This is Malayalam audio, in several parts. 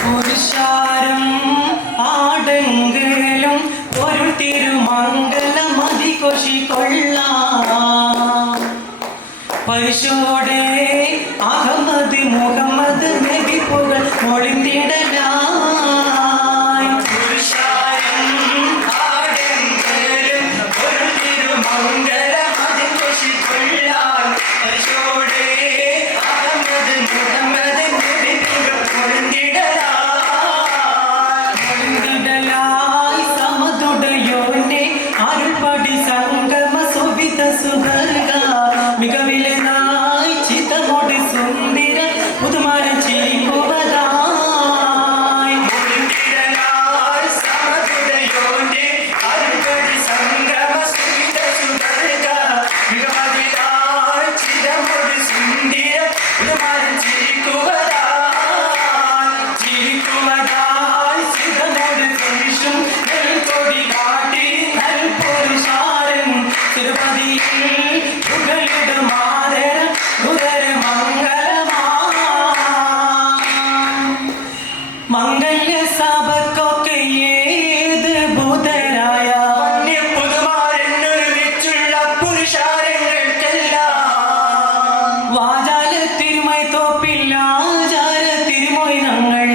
പുരുഷാരം ആടെങ്കിലും ഒരു തിരുമംഗലം അതിഘോഷിക്കൊള്ളാം. പരിശോടെ അഹമ്മദ് മുഹമ്മദ് നബിപ്പുകൾ മൊഴിന്തിടലായി. പുരുഷാരം ആടെങ്കിലും ഒരു തിരുമംഗലം അതിഘോഷിക്കൊള്ളാം. പരിശോടെ അഹമ്മദ് മുഹമ്മദ് നബിപ്പുകൾ മൊഴിന്തിടലായി. സമതുടയോന്റെ അരുൾപടി സംഗമ സുവിധ സുവർഗ മികവിലെ നായി ചിതമോട് സുന്ദര പുതുമാര ചിരിക്കുവതായി. സമതുടയോന്റെ അരുൾപടി സംഗമ സുവിധ സുവർഗ മികവിലായി ചിതമോട് സുന്ദര പുതുമാര ചിരിക്കുവതായി. ചിതമോട് ശേഷം നെൽക്കൊടി കാട്ടി നൽപുരുഷാരൻ തിരുപ്പതിയിൽ മംഗല്യ സഭക്കൊക്കെ ഏത് ബുധരായ പുതുമാരെന്നൊരുമിച്ചുള്ള പുരുഷാരങ്ങൾക്കെല്ലാം വാചാല തിരുമൈ തോപ്പില്ല ആചാര തിരുമൊഴി ഞങ്ങൾ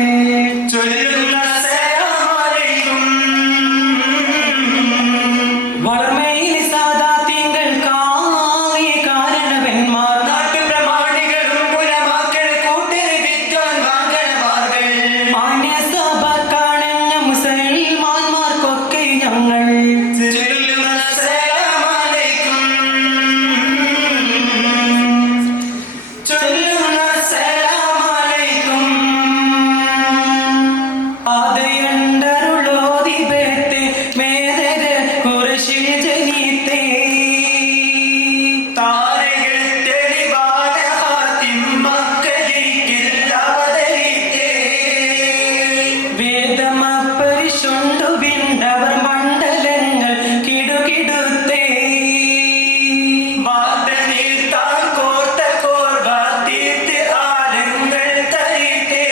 ചൊല്ലുന്ന സലാമലൈക്കും. വളർമയിൽ സാധാ തിങ്കൾ കായ കാരണവന്മാർ നാട്ടുപ്രമാണികളും പുലമാക്കൾ കൂട്ടര് വിദ്വാൻ വാങ്ങണമാർകൾ മാന്യസഭ കാണുന്ന മുസൽമാന്മാർക്കൊക്കെ ഞങ്ങൾ ചൊല്ലുന്ന സലാമലൈക്കും. ചൊല്ലുന്ന സലാമലൈക്കും. ആദയണ്ടരുളോദിപത്തെ മേദര കുറശിൽ ജനീത്തെ താരകൾ തെളിവാന ഹാത്തിം മക്കളിക്കില്ലവതരിത്തെ വേദമ പരിശുണ്ടു വിണ്ടവർ മണ്ഡലങ്ങൾ കിടുകിടുത്തേ മാതനീർ താൻ കോർത്ത കോർവ തീർത്ത് ആലങ്ങൾ തരിത്തേ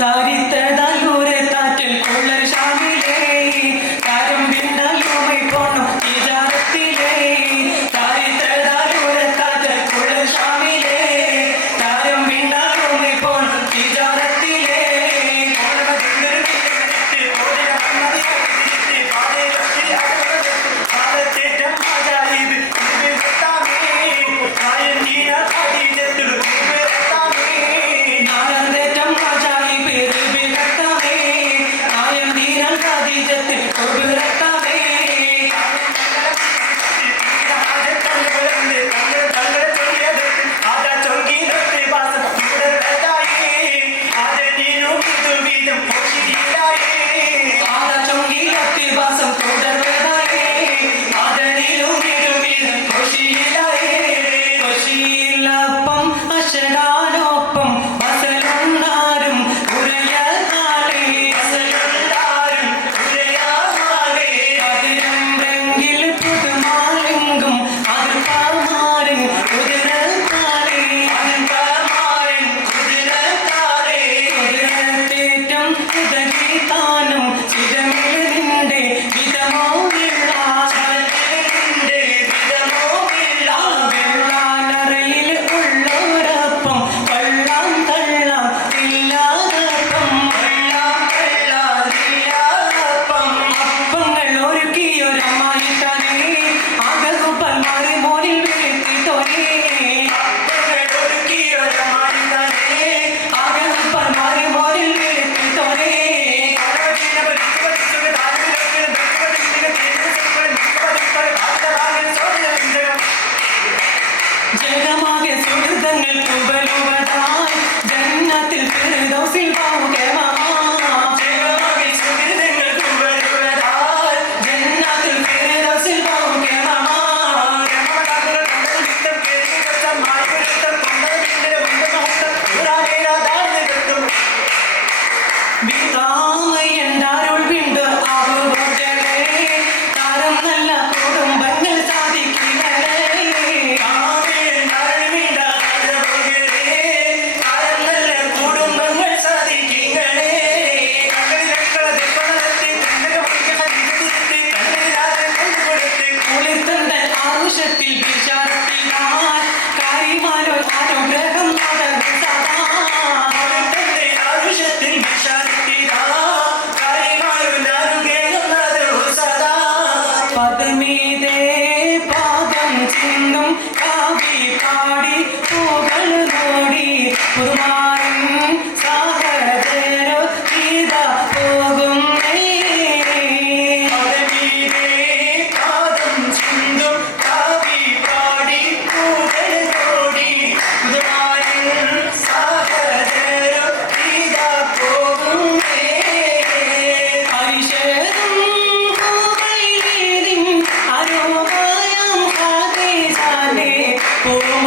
താരിത്തൂരെ താറ്റൽ കൊള്ളർ ഷാമിലേ താരം വിണ്ടാലുമൈ പോണം തിജാരത്തിലേ താരിത്തൂരെ താറ്റൽ കൊള്ളർ ഷാമിലേ താരം വിണ്ടാലുമൈ പോണം തിജാരത്തിലേ അശടാനൊപ്പം മസലുണ്ടാരും ഉരയാലേ അതിരണ്ടെങ്കിൽ പുതുമാലെങ്കും അതിർപ്പാമാരൻ കുതിരത്താലേ കുതിരത്തേറ്റം ഉദരീതാനും ചിരമിലിന്റെ വിധമോ വെള്ളാനറയിൽ ഉള്ളോരപ്പം വെള്ളം തള്ളാം ഇല്ലാതപ്പം അപ്പങ്ങൾ ഒരുക്കിയൊരമ്മായി തന്നെ അകകുപ്പൽ മാറി മോനിൽ വീഴ്ത്തി തോനേ അകകുപ്പൽ മാറി മോനിൽ വീഴ്ത്തി തോനേ ജഗമാകെ സുഹൃതങ്ങൾ കുബലുവതായി ജന്നത്തിൽ ഫിർദൗസിൽ ജന്നത്തിൽ ഫിർദൗസിൽ വിതാമയണ്ടാരുൾ വിണ്ട് ആവുകേ താരം നല്ല കുടുംബങ്ങൾ സാധിക്കില്ലേ കുടുംബങ്ങൾ സാധിക്കും കാവി പാടി പൂകൾ നോടി പുതുമാരൻ സാഗരോ ഇതാ പോകും Oh